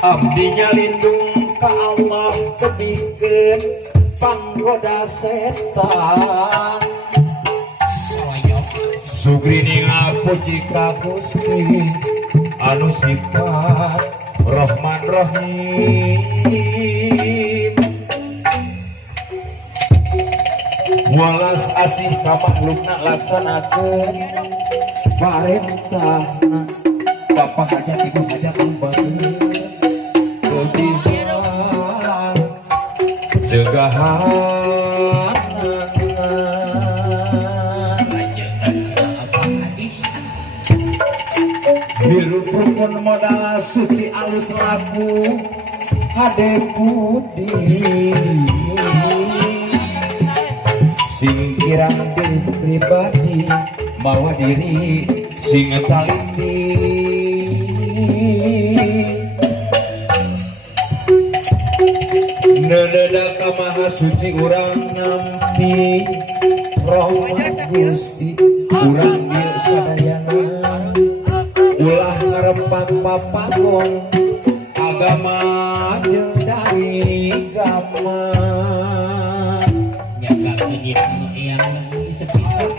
abdinya lindung ka Allah tebikeun panggoda setan sugri ngapuji ka Gusti anu sifat Rahman Rahim walas asih ka makhlukna laksanakeun parentahna bapak hajat ibu hajat membantu kejihan cegahan hirup rukun modal suci alus laku hade budi singkirang diri pribadi bawa diri sing taliti nedada ka maha suci urang nampi rahmat Gusti urang ieu sadayana ulah ngarepang papagon agama jeung dari agama nyaga kenyit yang disebutkan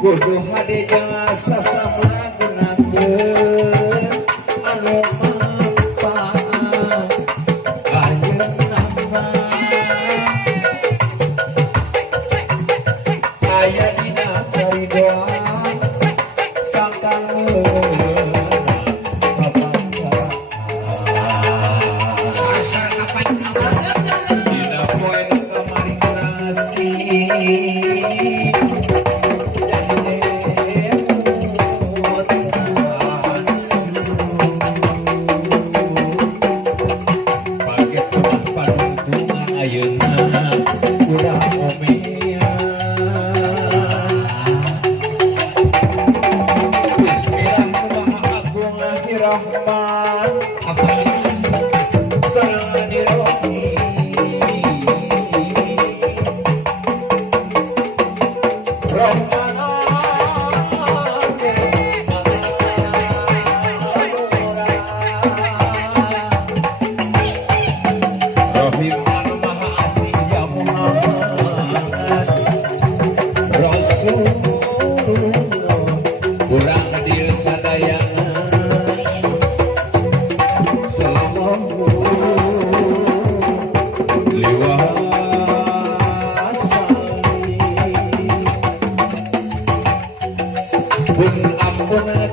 kudu hade jeung sasamlagunakeun anu manfaat ayeuna aya dina karidoan sangkangeun sasa kapan dina poe kamari nasi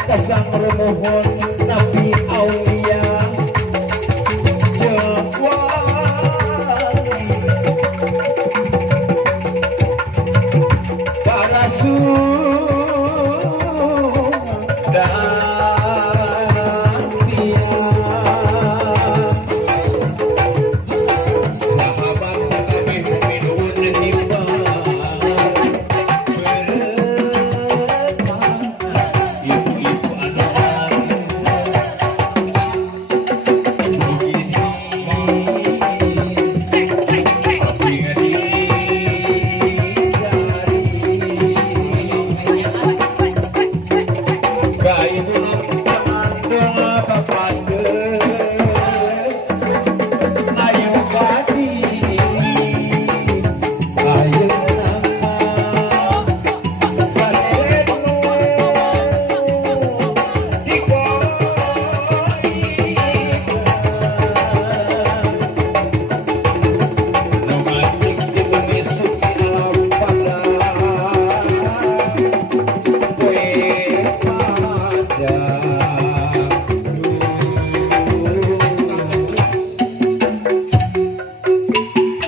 kasang remohon nabi aulia jawali para sahabat sakabeh minuun hibah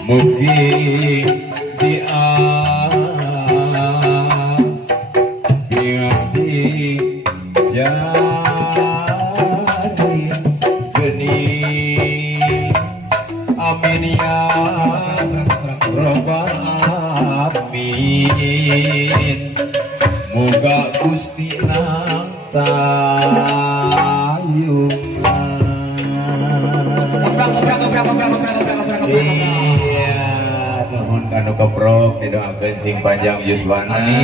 mugi dia di jadi geni amin ya robbal alamin muga Gusti nang tayungan iya nuhun kanu keprok didoakeun sing panjang yuswana.